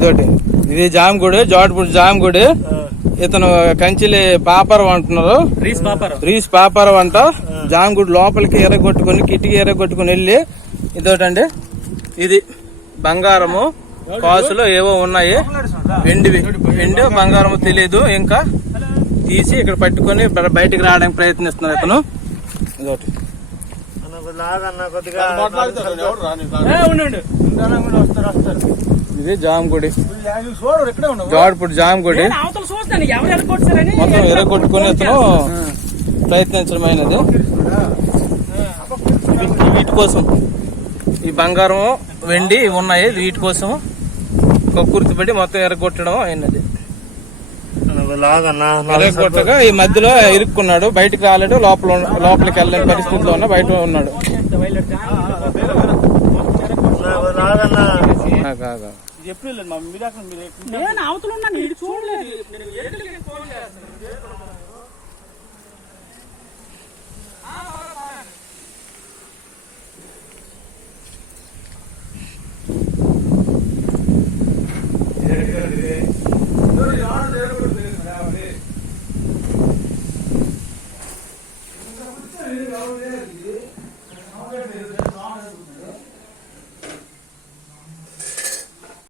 ఇదోటి ఇది జామగుడి, జోటపూడి జామగుడి. ఇతను కంచిలి పాపరం అంటున్నారు, రీస్ పాపరం అంట. జామగుడి లోపలికి ఎర్రగొట్టుకుని కిటికీ ఎర్రగొట్టుకుని వెళ్ళి ఇదోటండి, ఇది బంగారము కాసులు ఏవో ఉన్నాయి, వెండి బంగారము తెలియదు. ఇంకా తీసి ఇక్కడ పట్టుకొని బయటికి రావడానికి ప్రయత్నిస్తున్నారు ఇతను. ఇదోటి ఇది జామగుడి, జోటపూడి జామగుడి. మొత్తం ఎర్రగొట్టుకుని ఇతను ప్రయత్నించడమైనది. వీటి కోసం ఈ బంగారం వెండి ఉన్నాయి, వీటి కోసం కక్కుర్తిపడి మొత్తం ఎర్రగొట్టడం అయినది. ఎర్రగొట్టగా ఈ మధ్యలో ఇరుక్కున్నాడు, బయటకు రాలేడు, లోపలికి వెళ్ళని పరిస్థితిలో ఉన్న బయట ఉన్నాడు. నేను అవతల